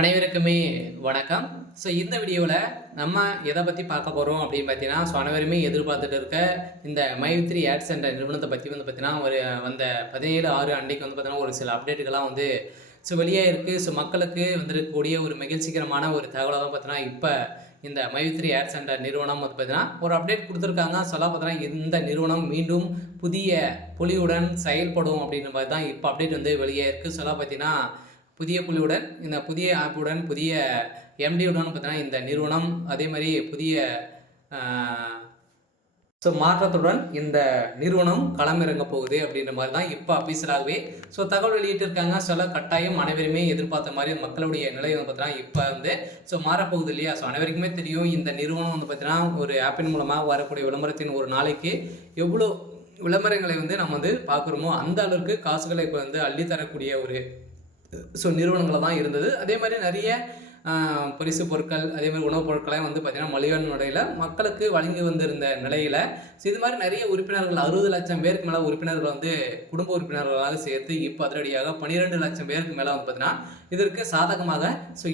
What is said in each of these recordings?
அனைவருக்குமே வணக்கம். இந்த வீடியோவில் நம்ம எதை பற்றி பார்க்க போகிறோம் அப்படின்னு பார்த்தீங்கன்னா, அனைவருமே எதிர்பார்த்துட்டு இருக்க இந்த மை3 ஆட்ஸ் என்ற நிறுவனத்தை பற்றி பார்த்தீங்கன்னா, வந்த 17/6 அன்றைக்கு பார்த்தீங்கன்னா, ஒரு சில அப்டேட்டுகள்லாம் வெளியே இருக்குது. மக்களுக்கு வந்திருக்கக்கூடிய ஒரு மகிழ்ச்சிகரமான ஒரு தகவலாக பார்த்தீங்கன்னா, இப்போ இந்த மை3 ஆட்ஸ் என்ற நிறுவனம் பார்த்தீங்கன்னா, ஒரு அப்டேட் கொடுத்துருக்காங்க. பார்த்தீங்கன்னா, இந்த நிறுவனம் மீண்டும் புதிய பொலிவுடன் செயல்படும் அப்படின்ற மாதிரி தான் இப்போ அப்டேட் வெளியே இருக்குது. பார்த்தீங்கன்னா, புதிய புள்ளியுடன் இந்த புதிய ஆப்புடன் புதிய எம்டியுடன் பார்த்தீங்கன்னா இந்த நிறுவனம் அதே மாதிரி புதிய மாற்றத்துடன் இந்த நிறுவனம் களமிறங்க போகுது அப்படின்ற மாதிரி தான் இப்போ அஃபீஷியலாகவே தகவல் வெளியிட்டிருக்காங்க. கட்டாயம் அனைவருமே எதிர்பார்த்த மாதிரி மக்களுடைய நிலை பார்த்தீங்கன்னா இப்போ மாறப்போகுது இல்லையா. அனைவருக்குமே தெரியும் இந்த நிறுவனம் பார்த்தீங்கன்னா ஒரு ஆப்பின் மூலமாக வரக்கூடிய விளம்பரத்தின் ஒரு நாளைக்கு எவ்வளோ விளம்பரங்களை நம்ம பார்க்குறோமோ அந்த அளவுக்கு காசுகளை இப்போ அள்ளித்தரக்கூடிய ஒரு நிறுவனங்களை தான் இருந்தது. அதே மாதிரி நிறைய பரிசு பொருட்கள் அதே மாதிரி உணவுப் பொருட்களையும் பார்த்திங்கன்னா மலிவான முறையில் மக்களுக்கு வழங்கி வந்திருந்த நிலையில் இது மாதிரி நிறைய உறுப்பினர்கள் 60 லட்சம் பேருக்கு மேலே உறுப்பினர்கள் குடும்ப உறுப்பினர்களாக சேர்த்து இப்போ அதிரடியாக 12 லட்சம் பேருக்கு மேலே பார்த்திங்கன்னா இதற்கு சாதகமாக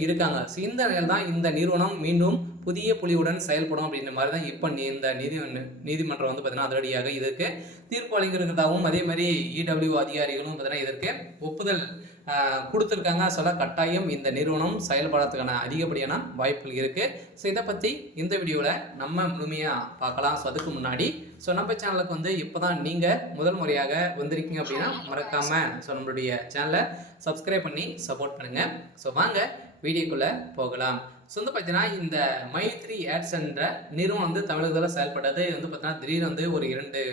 இருக்காங்க. இந்த நிலையில் தான் இந்த நிறுவனம் மீண்டும் புதிய புலியுடன் செயல்படும் அப்படின்ற மாதிரி தான் இப்போ இந்த நீதிமன்றம் பார்த்திங்கன்னா அதிரடியாக இதற்கு தீர்ப்பு வழங்கியிருக்கிறதாகவும் அதே மாதிரி இடபிள்யூ அதிகாரிகளும் பார்த்திங்கன்னா இதற்கு ஒப்புதல் கொடுத்துருக்காங்க. கட்டாயம் இந்த நிறுவனம் செயல்படுறதுக்கான அதிகப்படியான வாய்ப்புகள் இருக்குது. இதை பற்றி இந்த வீடியோவில் நம்ம முழுமையாக பார்க்கலாம். அதுக்கு முன்னாடி நம்ம சேனலுக்கு இப்போ தான் நீங்கள் முதல் முறையாக வந்திருக்கீங்க அப்படின்னா மறக்காமல் நம்மளுடைய சேனலை சப்ஸ்கிரைப் பண்ணி சப்போர்ட் பண்ணுங்கள். வாங்க வீடியோக்குள்ளே போகலாம். பார்த்தீங்கன்னா இந்த மை3 ஆட்ஸ் என்ற நிறுவனம் தமிழகத்தில் செயல்பட்டது பார்த்தீங்கன்னா திடீர்னு ஒரு 2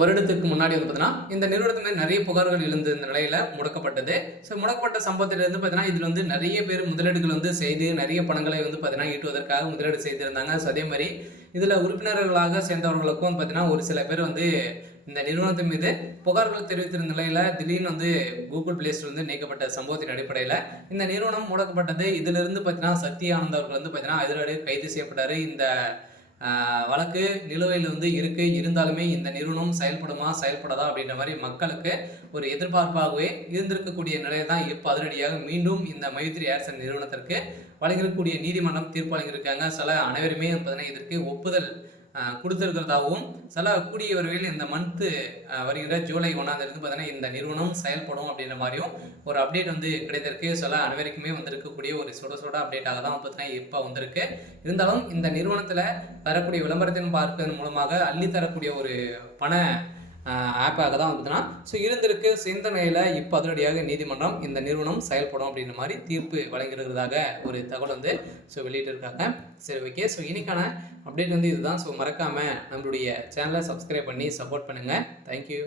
வருடத்துக்கு முன்னாடி பார்த்தீங்கன்னா இந்த நிறுவனத்தில் நிறைய புகார்கள் எழுந்த இந்த நிலையில் முடக்கப்பட்டது. முடக்கப்பட்ட சம்பவத்திலிருந்து பார்த்தீங்கன்னா இதில் நிறைய பேர் முதலீடுகள் செய்து நிறைய பணங்களை பார்த்தீங்கன்னா ஈட்டுவதற்காக முதலீடு செய்திருந்தாங்க. அதே மாதிரி இதில் உறுப்பினர்களாக சேர்ந்தவர்களுக்கும் பார்த்தீங்கன்னா ஒரு சில பேர் இந்த நிறுவனத்தின் மீது புகார்கள் தெரிவித்திருந்த நிலையில் திடீர்னு கூகுள் பிளே ஸ்டோர் நீக்கப்பட்ட சம்பவத்தின் அடிப்படையில் இந்த நிறுவனம் முடக்கப்பட்டது. இதிலிருந்து பார்த்தீங்கன்னா சக்தி ஆனந்த் அவர்கள் பார்த்தீங்கன்னா அதிரடி கைது செய்யப்பட்டார். இந்த வழக்கு நிலுவையில் இருக்கு. இருந்தாலுமே இந்த நிறுவனம் செயல்படாதா அப்படின்ற மாதிரி மக்களுக்கு ஒரு எதிர்பார்ப்பாகவே இருந்திருக்கக்கூடிய நிலையை தான் இப்போ அதிரடியாக மீண்டும் இந்த மை3 ஆட்ஸ் நிறுவனத்திற்கு வழங்கக்கூடிய நீதிமன்றம் தீர்ப்பு வழங்கியிருக்காங்க. அனைவருமே பார்த்தீங்கன்னா இதற்கு ஒப்புதல் கொடுத்துருக்கிறதாகவும் கூடிய விரைவில் இந்த மந்த்து வருகிற ஜூலை 1ஆம் தேதி பார்த்தீங்கன்னா இந்த நிறுவனம் செயல்படும் அப்படின்ற மாதிரியும் ஒரு அப்டேட் கிடைத்திருக்கு. அனைவருக்குமே வந்திருக்கக்கூடிய ஒரு சுட அப்டேட்டாக தான் பார்த்தீங்கன்னா இப்போ வந்திருக்கு. இருந்தாலும் இந்த நிறுவனத்தில் தரக்கூடிய விளம்பரத்தின் பார்ப்பதன் மூலமாக அள்ளி தரக்கூடிய ஒரு பண ஆப்பாக தான் பார்த்தீங்கன்னா இருந்திருக்கு. இந்த நிலையில் இப்போ அதிரடியாக நீதிமன்றம் இந்த நிறுவனம் செயல்படும் அப்படின்ற மாதிரி தீர்ப்பு வழங்கியிருக்கிறதாக ஒரு தகவல் வெளியிட்டிருக்காங்க. ஓகே. இன்னைக்கான அப்டேட் இதுதான். மறக்காமல் நம்மளுடைய சேனலை சப்ஸ்கிரைப் பண்ணி சப்போர்ட் பண்ணுங்கள். தேங்க்யூ.